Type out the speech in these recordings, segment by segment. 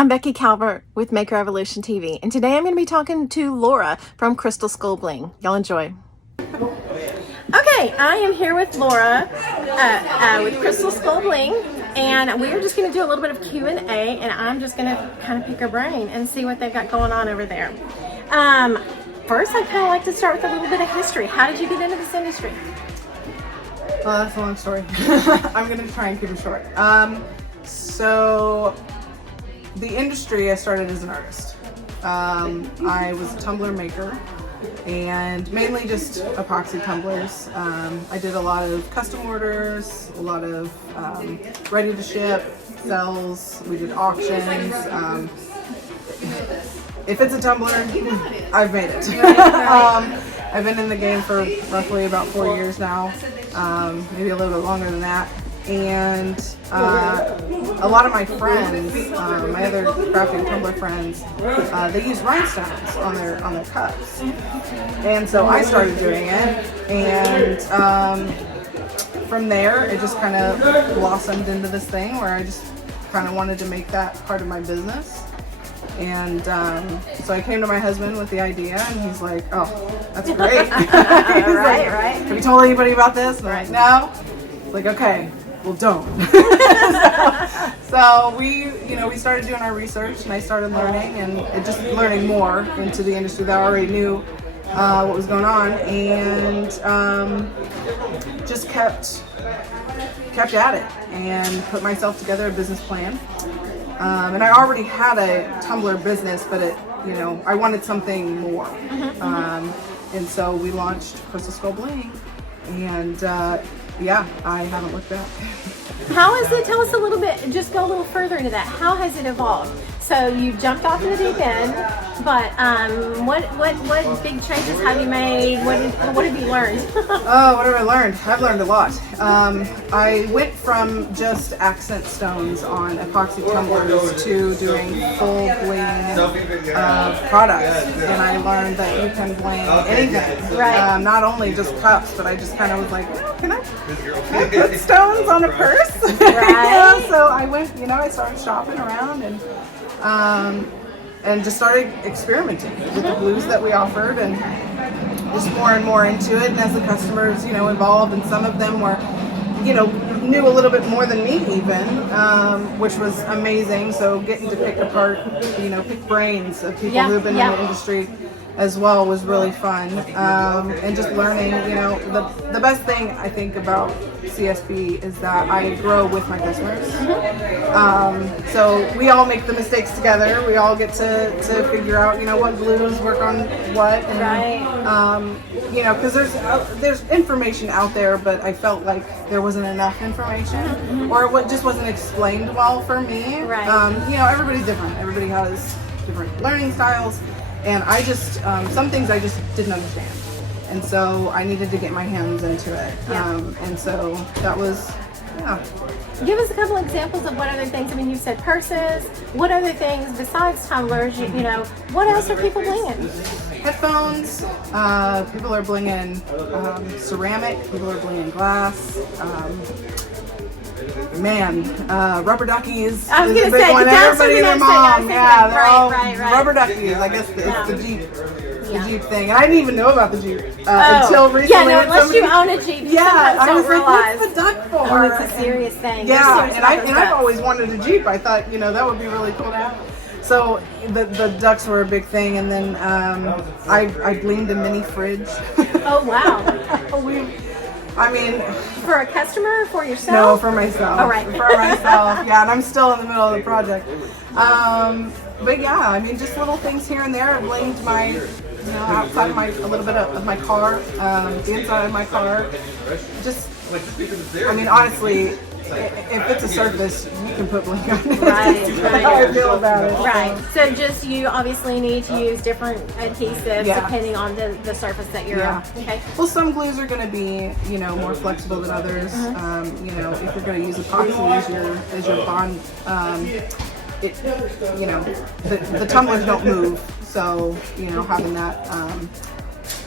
I'm Becky Calvert with Maker Evolution TV, and today I'm going to be talking to Laura from Crystal Skull Bling. Y'all enjoy. Okay, I am here with Laura with Crystal Skull Bling, and we're just going to do a little bit of Q&A, and I'm just going to kind of pick her brain and see what they've got going on over there. First, I'd kind of like to start with a little bit of history. How did you get into this industry? Well, that's a long story. I'm going to try and keep it short. So, the industry, I started as an artist. I was a tumbler maker, and mainly just epoxy tumblers. I did a lot of custom orders, a lot of ready to ship, sells, we did auctions. If it's a tumbler, I've made it. I've been in the game for roughly about 4 years now, maybe a little bit longer than that. And a lot of my friends, my other crafting tumbler friends, they use rhinestones on their cups, and so I started doing it, and from there it just kind of blossomed into this thing where I just kind of wanted to make that part of my business. And so I came to my husband with the idea, and he's like, "Oh, that's great." Right. Have you told anybody about this? And I'm like, "No." It's like, "Okay, well, don't." so we started doing our research, and I started learning, and just learning more into the industry that I already knew what was going on, and just kept at it and put myself together a business plan. And I already had a tumbler business, but I wanted something more. And so we launched Crystal Skull Bling, and I haven't looked back. How is it? Tell us a little bit, just go a little further into that. How has it evolved? So you jumped off in the deep end, but what big changes have you made? What have you learned? Oh, what have I learned? I've learned a lot. I went from just accent stones on epoxy tumblers to doing full bling products, and I learned that you can bling anything. Right. Not only just cups, but I just kind of was like, can I put stones on a purse? Right. So I went, I started shopping around and just started experimenting with the blues that we offered, and just more and more into it. And as the customers, evolved, and some of them were, knew a little bit more than me even, which was amazing. So getting to pick apart, pick brains of people who've been in the industry as well was really fun, and just learning. The best thing I think about CSB is that I grow with my customers. So we all make the mistakes together. We all get to figure out what glues work on what, and because there's information out there, but I felt like there wasn't enough information, or what just wasn't explained well for me. Right. Everybody's different. Everybody has different learning styles. And I just, some things I just didn't understand. And so I needed to get my hands into it. And so that was, Give us a couple examples of what other things. I mean, you said purses. What other things besides tumblers? What else are people blinging? Headphones. People are blinging ceramic. People are blinging glass. Rubber duckies. I was going to say, one. Everybody and their mom. Right. Rubber duckies. I guess it's the Jeep. The Jeep thing, and I didn't even know about the Jeep until recently. Yeah, no, unless you own a Jeep, you sometimes I was don't realize. Like, what's the duck for? Oh, it's a serious thing. Yeah, and I've always wanted a Jeep. I thought, that would be really cool to have. So the ducks were a big thing, and then I gleaned a mini fridge. Oh wow! For a customer or for yourself? No, for myself. All right. For myself, yeah, and I'm still in the middle of the project. But yeah, just little things here and there. I blinged my, outside of a little bit of my car, the inside of my car. Just, honestly, if it's a surface, you can put bling on it. Right. That's how I feel about it. Right. So just you obviously need to use different adhesives depending on the surface that you're on. Okay. Well, some glues are going to be, more flexible than others. If you're going to use epoxy as your bond, the tumblers don't move. So, having that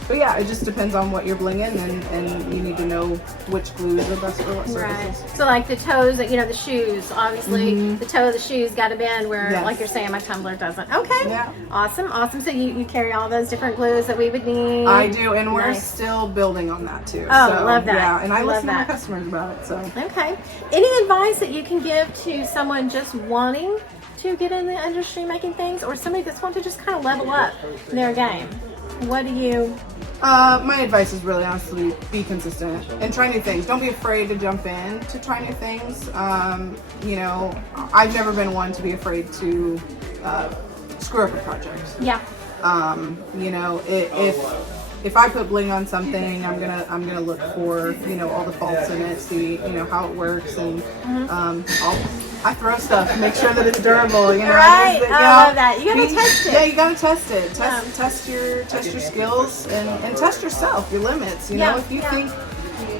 but yeah, it just depends on what you're blinging, and you need to know which glues are best for what surfaces. Right. So like the toes, the shoes, obviously the toe of the shoe's got to bend where, like you're saying, my tumbler doesn't. Okay. Yeah. Awesome. So you carry all those different glues that we would need. I do, and we're Nice. still building on that too. Oh, so, love that. Yeah, and I Love listen to my that. customers about it. So. Okay. Any advice that you can give to someone just wanting to get in the industry making things, or somebody that's wanting to just kind of level up their game? What do you... My advice is really honestly be consistent and try new things. Don't be afraid to jump in to try new things. I've never been one to be afraid to screw up a project. Yeah. If I put bling on something, I'm gonna look for all the faults in it, see how it works, and I throw stuff, make sure that it's durable. Right. I love that. You gotta test it. Yeah, you gotta test it. Test your skills and test yourself, your limits. If you think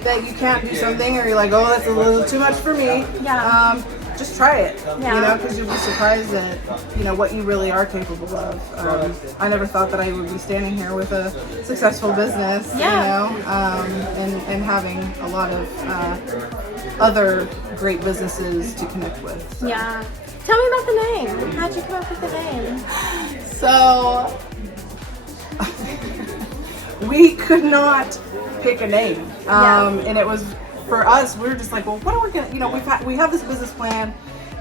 that you can't do something, or you're like, oh, that's a little too much for me. Yeah. Just try it, Yeah. because you'll be surprised at, what you really are capable of. I never thought that I would be standing here with a successful business, and having a lot of other great businesses to connect with. So. Yeah. Tell me about the name. How'd you come up with the name? So, we could not pick a name, and it was, for us, we were just like, well, what are we gonna, we have this business plan.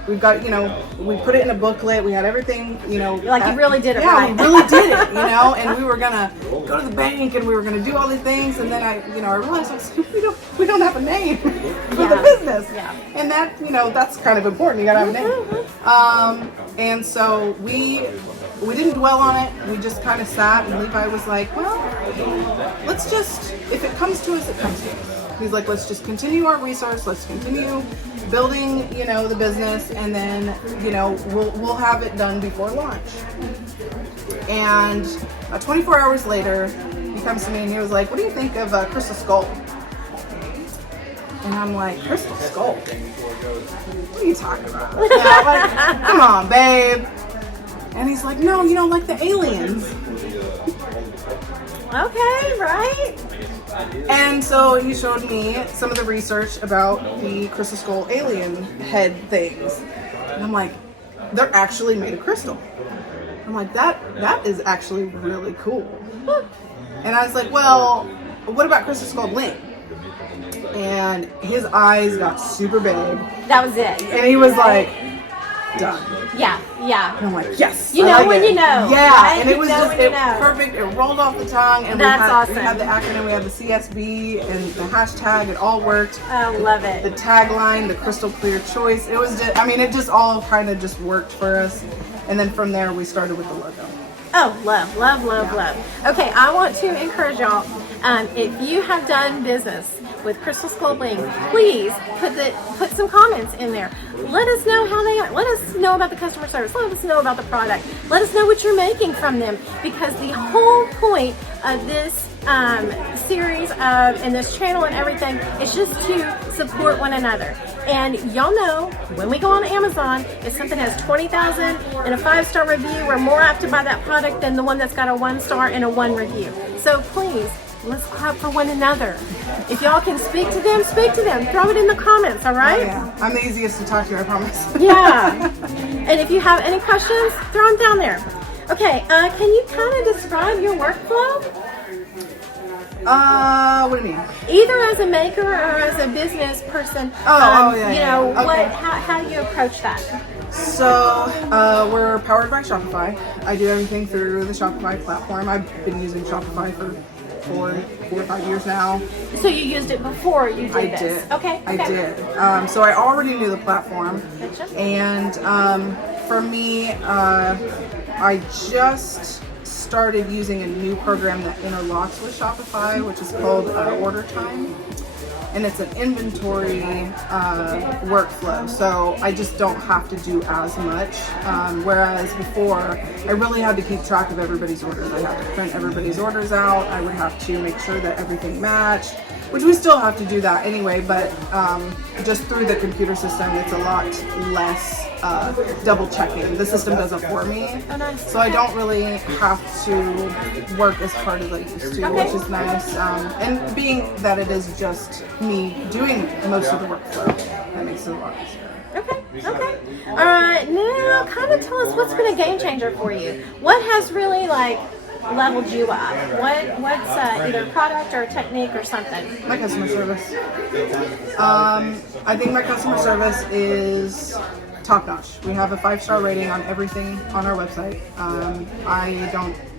We've got, we put it in a booklet. We had everything, Like you really did it right. Yeah, we really did it, and we were gonna go to the bank and we were gonna do all these things. And then I realized we don't have a name for the business. Yeah. And that, that's kind of important. You gotta have a name. And so we didn't dwell on it. We just kind of sat, and Levi was like, well, let's just, if it comes to us, it comes to us. He's like, let's just continue our research. Let's continue building, the business, and then, we'll have it done before launch. And 24 hours later, he comes to me and he was like, what do you think of Crystal Skull? And I'm like, Crystal Skull? What are you talking about? Come on, babe. And he's like, no, you don't like the aliens. Okay, right? And so he showed me some of the research about the Crystal Skull alien head things. And I'm like, they're actually made of crystal. I'm like, that is actually really cool. And I was like, well, what about Crystal Skull Bling? And his eyes got super big. That was it. And he was like, done. Yeah. And I'm like, yes. You know when you know. Yeah, right? and it was just know. perfect. It rolled off the tongue, and That's we had the acronym, we had the CSB and the hashtag. It all worked. I love The it. tagline, the crystal clear choice. It was just, it just all kind of just worked for us. And then from there, we started with the logo. Oh, love. Okay, I want to encourage y'all. If you have done business with Crystal Skull Bling, please put some comments in there. Let us know how they are. Let us know about the customer service. Let us know about the product. Let us know what you're making from them, because the whole point of this series and this channel and everything is just to support one another. And y'all know, when we go on Amazon, if something has 20,000 and a 5-star review, we're more apt to buy that product than the one that's got a 1-star and a 1 review. So please, let's clap for one another. If y'all can speak to them, speak to them. Throw it in the comments, all right? Oh, yeah. I'm the easiest to talk to, I promise. Yeah. And if you have any questions, throw them down there. Okay, can you kind of describe your workflow? What do you mean? Either as a maker or as a business person. Okay. How do you approach that? So, we're powered by Shopify. I do everything through the Shopify platform. I've been using Shopify for 4 or 5 years now. So you used it before you did this? Did. Okay. I did. So I already knew the platform. Gotcha. And for me, I just started using a new program that interlocks with Shopify, which is called Order Time. And it's an inventory workflow, so I just don't have to do as much. Whereas before, I really had to keep track of everybody's orders. I had to print everybody's orders out. I would have to make sure that everything matched. which we still have to do that anyway, but just through the computer system, it's a lot less double checking. The system does it for me, Oh, nice. so I don't really have to work as hard as I used to, Okay. which is nice. And being that it is just me doing most of the workflow, that makes it a lot easier. Okay. All right. Now, kind of tell us what's been a game changer for you. What has really like leveled you up? What's either product or technique or something? My customer service. I think my customer service is top notch. We have a 5-star rating on everything on our website.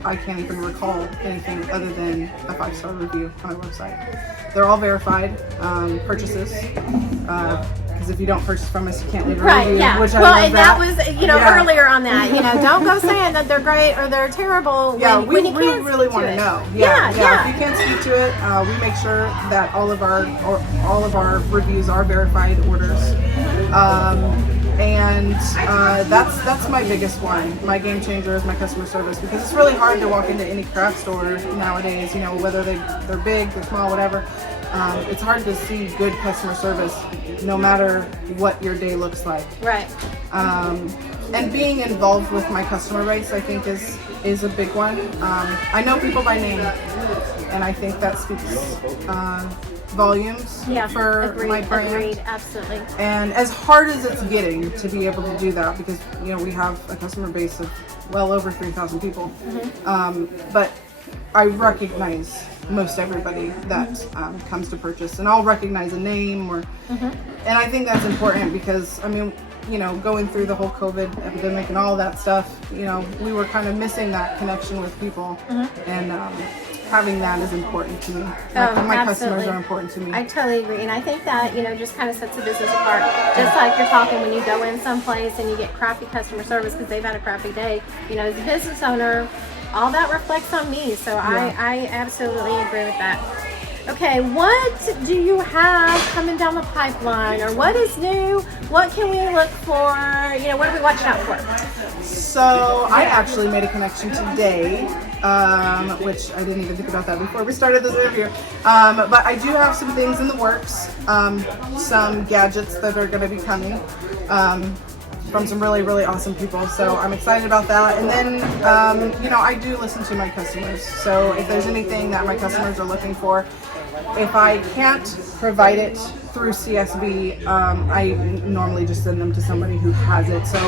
I can't even recall anything other than a 5-star review on our website. They're all verified purchases. Because if you don't purchase from us, you can't leave a review. Yeah. Which Well, I love and that was, earlier on that. Don't go saying that they're great or they're terrible. Yeah, when we you can't really speak want to to it. know. Yeah. If you can't speak to it, we make sure that all of our reviews are verified orders. And that's my biggest one. My game changer is my customer service, because it's really hard to walk into any craft store nowadays. Whether they're big, they're small, whatever. It's hard to see good customer service, no matter what your day looks like. Right. And being involved with my customer base, I think, is a big one. I know people by name, and I think that speaks volumes for agreed, my brand. Agreed, absolutely. And as hard as it's getting to be able to do that, because we have a customer base of well over 3,000 people, but I recognize most everybody that comes to purchase, and I'll recognize a name and I think that's important, because going through the whole COVID epidemic and all that stuff, we were kind of missing that connection with people, and having that is important to me. My customers are important to me. I totally agree, and I think that just kind of sets the business apart. Just like you're talking, when you go in someplace and you get crappy customer service because they've had a crappy day, as a business owner, all that reflects on me. So I absolutely agree with that. Okay, what do you have coming down the pipeline, or what is new? What can we look for? What are we watching out for? So I actually made a connection today, which I didn't even think about that before we started this interview. But I do have some things in the works, some gadgets that are going to be coming from some really, really awesome people. So I'm excited about that. And then, I do listen to my customers. So if there's anything that my customers are looking for, if I can't provide it through CSB, I normally just send them to somebody who has it. So,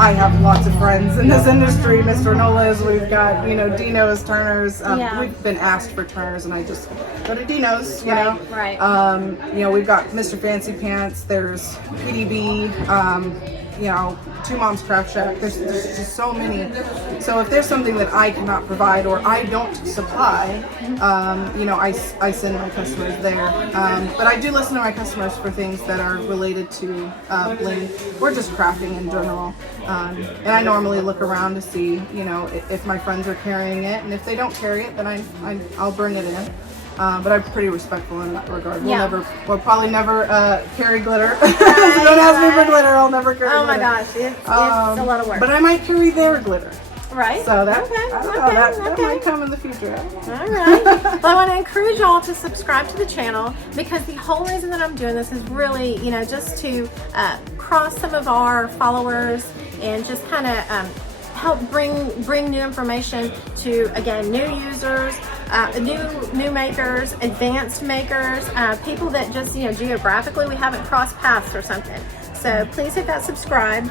I have lots of friends in this industry. Mr. Nola's, we've got, Dino's, Turner's. We've been asked for Turner's, and I just go to Dino's, Right. We've got Mr. Fancy Pants, there's PDB, Two Moms Craft Shack. There's just so many. So if there's something that I cannot provide or I don't supply, I send my customers there. But I do listen to my customers for things that are related to bling or just crafting in general. And I normally look around to see, if my friends are carrying it, and if they don't carry it, then I'll bring it in. But I'm pretty respectful in that regard. We'll probably never carry glitter. Don't ask me for glitter. I'll never carry glitter. Oh my gosh, it's a lot of work. But I might carry their glitter. Right. So that might come in the future. All right. Well, I want to encourage y'all to subscribe to the channel, because the whole reason that I'm doing this is really, just to cross some of our followers and just kind of help bring new information to, again, new users, new makers, advanced makers, people that just, geographically we haven't crossed paths or something. So please hit that subscribe.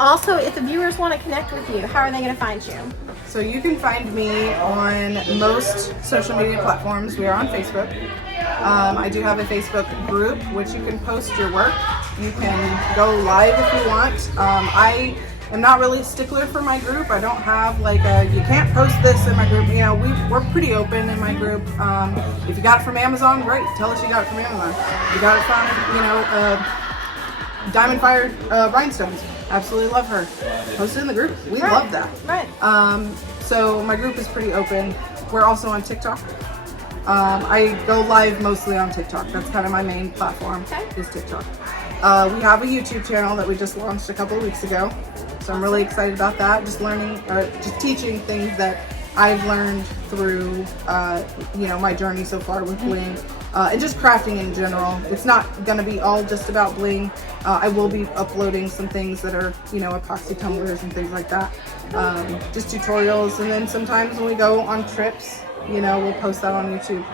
Also, if the viewers want to connect with you, how are they going to find you? So you can find me on most social media platforms. We are on Facebook. I do have a Facebook group, which you can post your work. You can go live if you want. I am not really a stickler for my group. I don't have you can't post this in my group. We're pretty open in my group. If you got it from Amazon, great. Tell us you got it from Amazon. If you got it from, Diamond Fire Rhinestones. Absolutely love her. Post it in the group. We love that. Right. So my group is pretty open. We're also on TikTok. I go live mostly on TikTok. That's kind of my main platform, is TikTok. We have a YouTube channel that we just launched a couple of weeks ago. So I'm really excited about that. Just learning, or just teaching things that I've learned through my journey so far with bling, and just crafting in general. It's not going to be all just about bling. I will be uploading some things that are epoxy tumblers and things like that, just tutorials, and then sometimes when we go on trips, we'll post that on YouTube.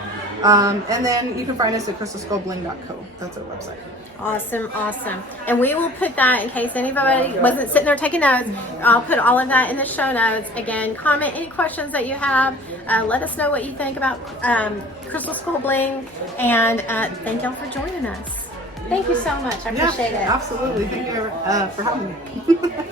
And then you can find us at crystalskullbling.co. That's our website. Awesome, awesome. And we will put that, in case anybody wasn't sitting there taking notes, I'll put all of that in the show notes. Again, comment any questions that you have. Let us know what you think about Crystal Skull Bling. And thank y'all for joining us. Thank you so much. I appreciate it. Absolutely. Thank you for having me.